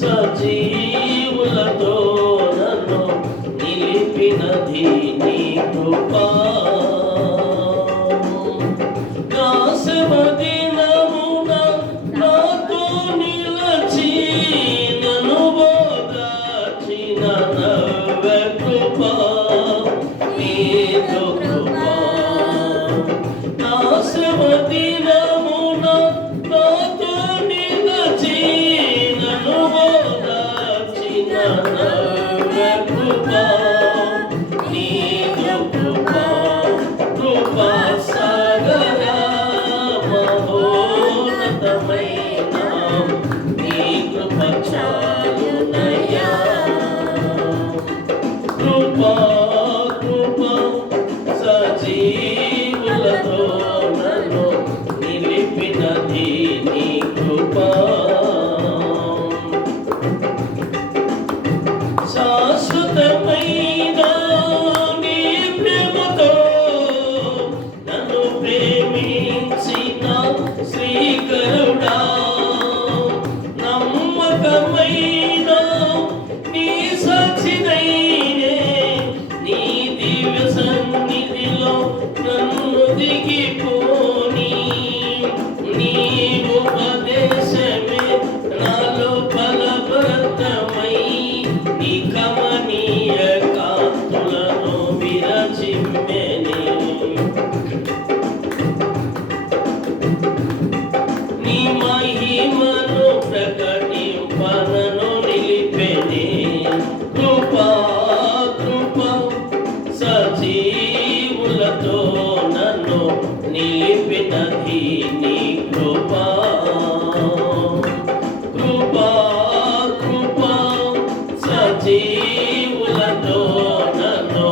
సజీవులతో నన్ను నిలిపినది నీ కృపా. Bye. నీపినది నీ కృపా. కృపా కృపా సజీవులతో నన్ను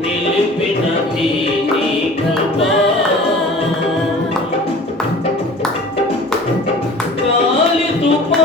నిలిపినది నీ కృపా. గాలి తుపా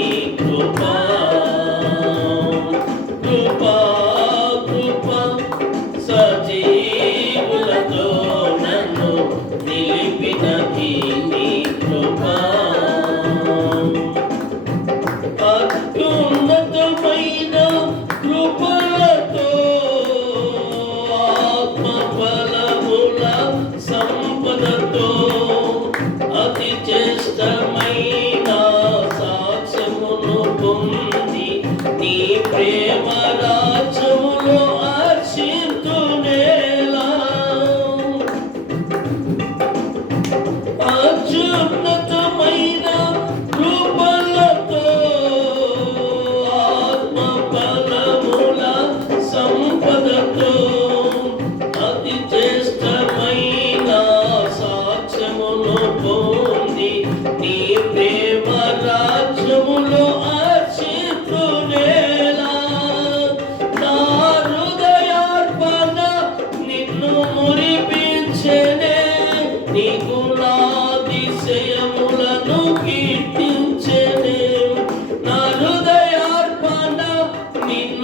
ప్రేమ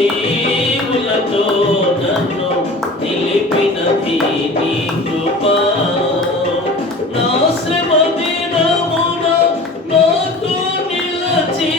జీవులతో నన్ను నిలిపినది నీ కృపా. నా శ్రమ నిలచి